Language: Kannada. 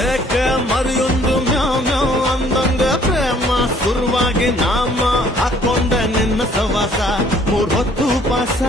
ಏಕ ಮರಿಯೊಂದು ಮ್ಯಾವ್ ಮ್ಯಾವ್ ಅಂದಂಗ ಪ್ರೇಮ ಶುರುವಾಗಿ ನಾಮ ಹಾಕೊಂಡ ನಿನ್ನ ಸವಾಸ 3 ಹೊತ್ತು ಪಾಸ